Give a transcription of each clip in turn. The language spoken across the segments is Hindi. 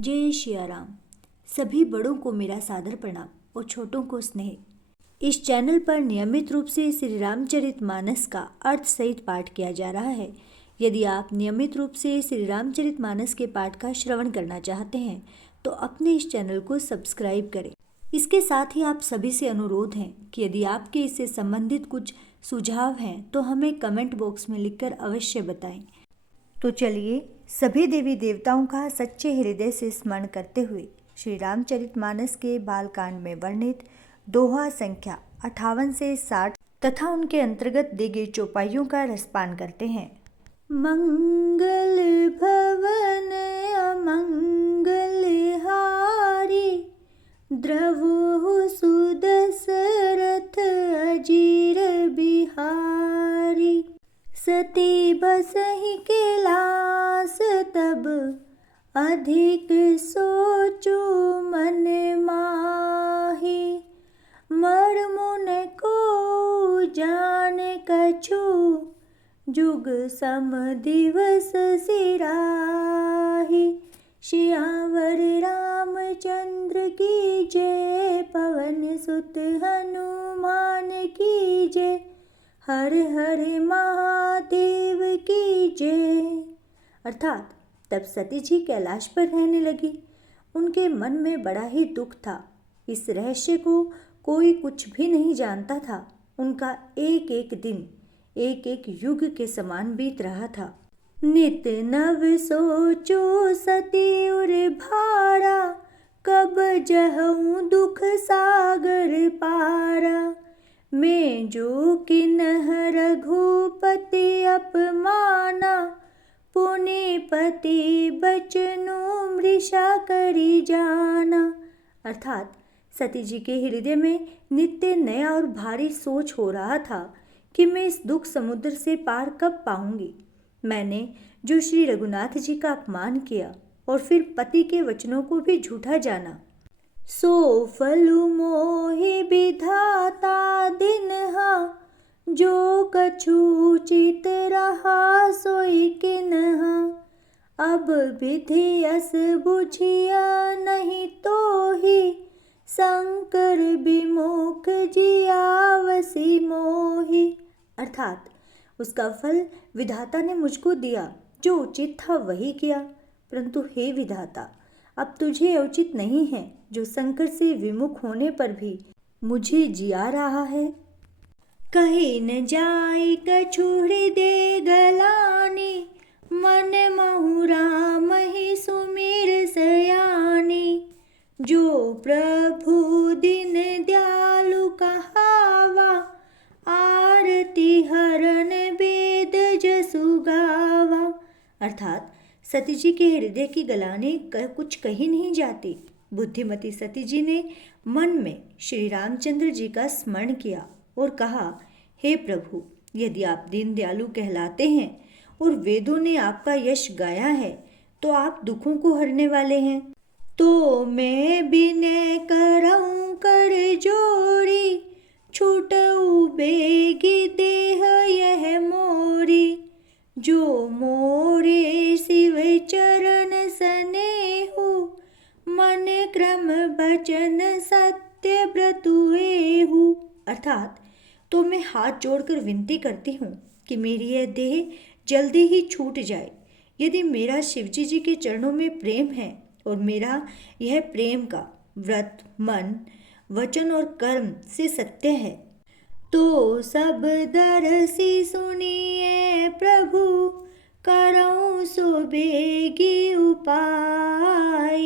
जय सिया राम। सभी बड़ों को मेरा सादर प्रणाम और छोटों को स्नेह। इस चैनल पर नियमित रूप से श्री रामचरितमानस का अर्थ सहित पाठ किया जा रहा है। यदि आप नियमित रूप से श्री रामचरितमानस के पाठ का श्रवण करना चाहते हैं तो अपने इस चैनल को सब्सक्राइब करें। इसके साथ ही आप सभी से अनुरोध है कि यदि आपके इससे संबंधित कुछ सुझाव हैं तो हमें कमेंट बॉक्स में लिखकर अवश्य बताएं। तो चलिए सभी देवी देवताओं का सच्चे हृदय से स्मरण करते हुए श्री रामचरितमानस के बालकांड में वर्णित दोहा संख्या 58 से 60 तथा उनके अंतर्गत दी गई चौपाइयों का रसपान करते हैं। मंगल भवन अमंगल हारी, द्रवो सुदशरथ अजीर बिहारी। सती बसहि कैलास तब, अधिक सोचो मन माही। मर्मु न को जान कछु, जुग सम दिवस सिराही। सियावर रामचंद्र की जय, पवन सुत हनुमान की जय। हर हर महादेव की जय। अर्थात तब सती जी कैलाश पर रहने लगी। उनके मन में बड़ा ही दुख था। इस रहस्य को कोई कुछ भी नहीं जानता था। उनका एक एक दिन एक एक युग के समान बीत रहा था। नित नव सोचो सती उर भारा, कब जहूँ दुख सागर पारा। मैं जो किन्ह रघुपति अपमाना, पुण्यपति बचनु मृषा करी जाना। अर्थात सती जी के हृदय में नित्य नया और भारी सोच हो रहा था कि मैं इस दुख समुद्र से पार कब पाऊंगी। मैंने जो श्री रघुनाथ जी का अपमान किया और फिर पति के वचनों को भी झूठा जाना। सो फलु मोहि विधाता दिनहा, जो कछु चित रहा सोई किन्हा। अब विधि अस बुझिया नहीं तो ही, शंकर विमुख जियावसी मोही। अर्थात उसका फल विधाता ने मुझको दिया, जो उचित था वही किया। परंतु हे विधाता, अब तुझे उचित नहीं है जो शंकर से विमुख होने पर भी मुझे जिया रहा है। कही न जाई कछु हृदय गलानी, मन महु राम ही सुमिर सयानी। जो प्रभु दिन दयालु कहावा, आरती हरन वेद जसु गावा। अर्थात सती जी के हृदय की गलाने कुछ कही नहीं जाती। बुद्धिमती सती जी ने मन में श्री रामचंद्र जी का स्मरण किया और कहा, हे प्रभु, यदि आप दीन दयालु कहलाते हैं और वेदों ने आपका यश गाया है तो आप दुखों को हरने वाले हैं। तो मैं विनय करऊं कर जोड़ी, छूटऊ बेगी देह यह मोरी। जो मोरे शिव चरण सनेहु, मन क्रम बचन सत्य व्रतुएहु। अर्थात तो मैं हाथ जोड़कर विनती करती हूँ कि मेरी यह देह जल्दी ही छूट जाए। यदि मेरा शिवजी जी के चरणों में प्रेम है और मेरा यह प्रेम का व्रत मन वचन और कर्म से सत्य है, तो सब दरसी सुनिए प्रभु, करऊं सो बेगी उपाय।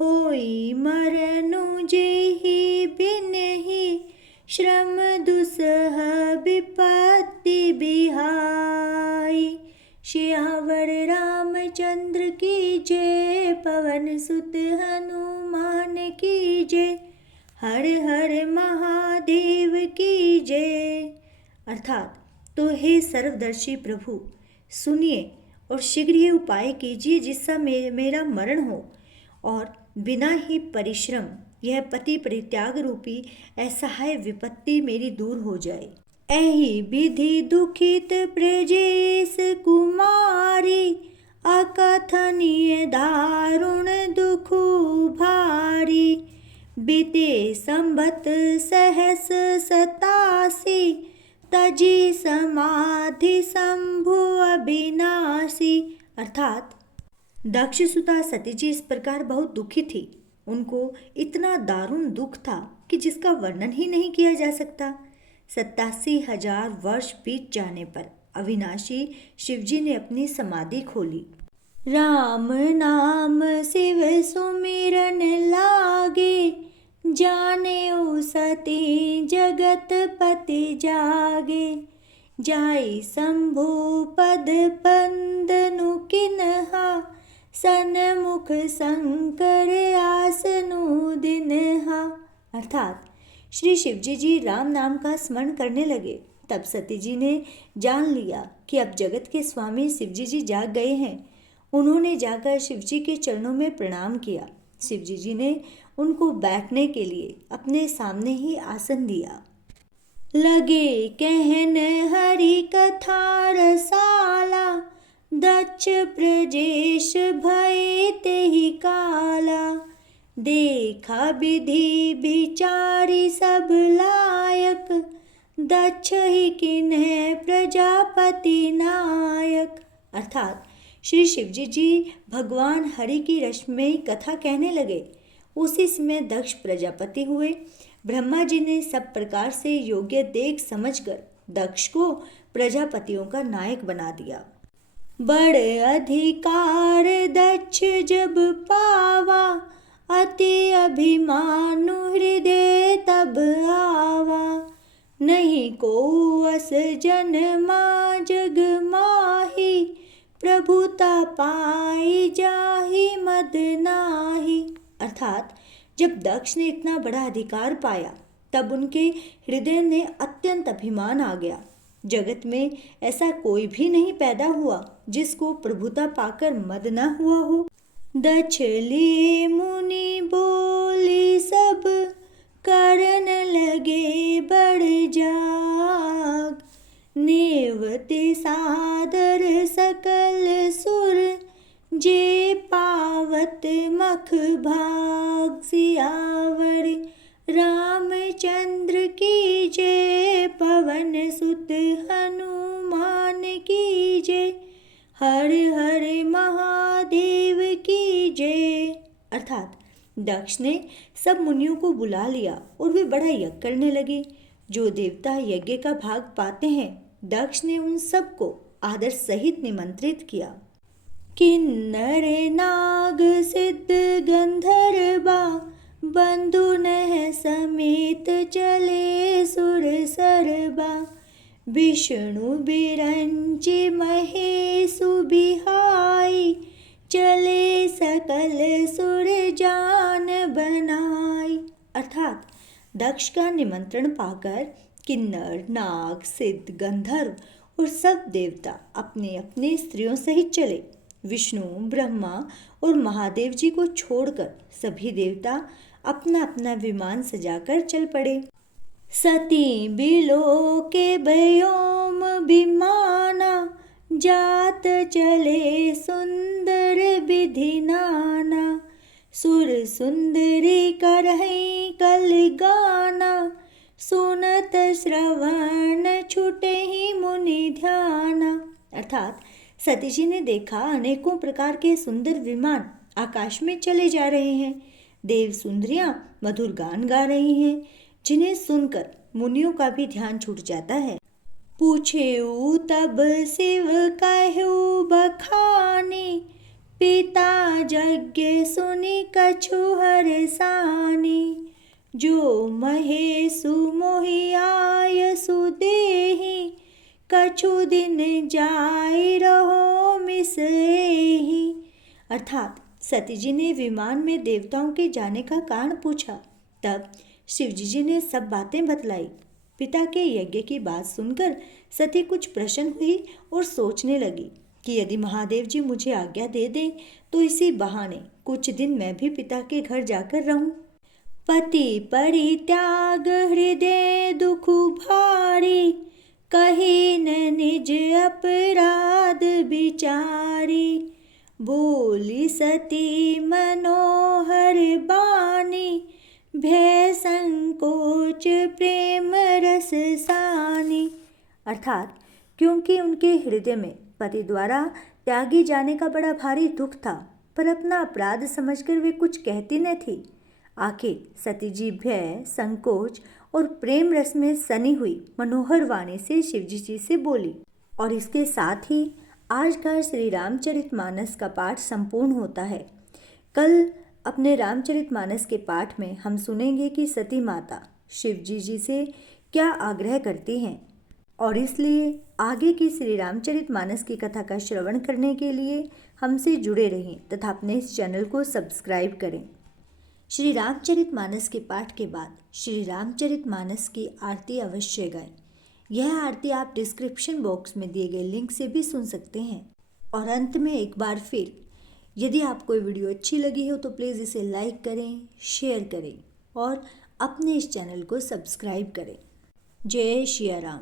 होई मरनु जेहि बिनहि, श्रम दुसह विपत्ति बिहाई। सियावर रामचंद्र की जय, पवन सुत हनुमान की जय। हर हर महादेव की जय। अर्थात तो हे सर्वदर्शी प्रभु, सुनिए और शीघ्र ही उपाय कीजिए जिससे मेरा मरण हो और बिना ही परिश्रम यह पति परित्याग रूपी असहाय विपत्ति मेरी दूर हो जाए। एहि विधि दुखित प्रजेश कुमारी, अकथनीय दारुण दुखु भारी। बीते संबत सहस 87 तजी समाधि शंभु अविनाशी। अर्थात दक्ष सुता सती जी इस प्रकार बहुत दुखी थी। उनको इतना दारुण दुख था कि जिसका वर्णन ही नहीं किया जा सकता। 87,000 वर्ष बीत जाने पर अविनाशी शिवजी ने अपनी समाधि खोली। राम नाम शिव सुमिरन लागे, जाने ओ सती जगत पति जागे। जाई शंभु पद पंदनु किन्हा, सन्मुख शंकर आसनु दिन्हा। अर्थात श्री शिवजी जी राम नाम का स्मरण करने लगे। तब सती जी ने जान लिया कि अब जगत के स्वामी शिवजी जी जाग गए हैं। उन्होंने जाकर शिवजी के चरणों में प्रणाम किया। शिवजी जी ने उनको बैठने के लिए अपने सामने ही आसन दिया। लगे कहन हरि कथा रसाला, दक्ष प्रजेश भय तेहि काला। देखा विधि विचारी सब लायक, दक्ष ही किन्ह प्रजापति नायक। अर्थात श्री शिवजी जी भगवान हरि की रसमयी कथा कहने लगे। उसी समय दक्ष प्रजापति हुए। ब्रह्मा जी ने सब प्रकार से योग्य देख समझकर दक्ष को प्रजापतियों का नायक बना दिया। बड़े अधिकार दक्ष जब पावा, अति अभिमानु हृदय तब आवा। नहीं को अस जन्मा जग माही, प्रभुता पाई जाहि मद नाही। अर्थात जब दक्ष ने इतना बड़ा अधिकार पाया तब उनके हृदय में अत्यंत अभिमान आ गया। जगत में ऐसा कोई भी नहीं पैदा हुआ जिसको प्रभुता पाकर मद न हुआ हो। दक्ष लिए मुनि बोली सब, करन लगे बड़ जाग। नेवति सादर सकल सुर, जे पावत मख भाग। सियावर रामचंद्र की जय, पवन सुत हनुमान की जय। हर हर महादेव की जय। अर्थात दक्ष ने सब मुनियों को बुला लिया और वे बड़ा यज्ञ करने लगे। जो देवता यज्ञ का भाग पाते हैं, दक्ष ने उन सबको आदर सहित निमंत्रित किया। किन्नर नाग सिद्ध गंधर्वा, बंधु नह समेत चले सुर सरबा। विष्णु बिरंचि महेशु बिहाई, चले सकल सुर जान बनाई। अर्थात दक्ष का निमंत्रण पाकर किन्नर नाग सिद्ध गंधर्व और सब देवता अपने अपने स्त्रियों सहित चले। विष्णु ब्रह्मा और महादेव जी को छोड़कर सभी देवता अपना अपना विमान सजाकर चल पड़े। सती बिलो के व्योम विमाना, जात चले सुंदर विधि नाना। सुर सुंदरी करहि कल गाना, सुनत श्रवण छुटे ही मुनि ध्याना। अर्थात सती जी ने देखा अनेकों प्रकार के सुंदर विमान आकाश में चले जा रहे हैं। देव सुंदरियां मधुर गान गा रही हैं, जिन्हें सुनकर मुनियों का भी ध्यान छूट जाता है। पूछेऊ तब शिव कहु बखानी, पिता यज्ञ सुनि कछु हरसानी। जो महेशु मोहि आयसु देहि, कछु दिन जाय रहो मिसएहि। अर्थात सती जी ने विमान में देवताओं के जाने का कारण पूछा। तब शिवजी जी ने सब बातें बतलाई। पिता के यज्ञ की बात सुनकर सती कुछ प्रसन्न हुई और सोचने लगी कि यदि महादेव जी मुझे आज्ञा दे दें तो इसी बहाने कुछ दिन मैं भी पिता के घर जाकर रहूं। पति परित्याग हृदय दुख भारी, कही न निज अपराध विचारी। बोली सती मनोहर बानी, भय संकोच प्रेम रस सानी। अर्थात क्योंकि उनके हृदय में पति द्वारा त्यागी जाने का बड़ा भारी दुख था, पर अपना अपराध समझकर वे कुछ कहती न थी। आखिर सती जी भय, संकोच और प्रेम रस में सनी हुई मनोहर वाणी से शिवजी जी से बोली। और इसके साथ ही आज का श्री रामचरितमानस का पाठ संपूर्ण होता है। कल अपने रामचरितमानस के पाठ में हम सुनेंगे कि सती माता शिवजी जी से क्या आग्रह करती हैं, और इसलिए आगे की श्री रामचरितमानस की कथा का श्रवण करने के लिए हमसे जुड़े रहें तथा अपने इस चैनल को सब्सक्राइब करें। श्री रामचरितमानस के पाठ के बाद श्री रामचरितमानस की आरती अवश्य गाएं। यह आरती आप डिस्क्रिप्शन बॉक्स में दिए गए लिंक से भी सुन सकते हैं। और अंत में एक बार फिर, यदि आपको वीडियो अच्छी लगी हो तो प्लीज़ इसे लाइक करें, शेयर करें और अपने इस चैनल को सब्सक्राइब करें। जय श्री राम।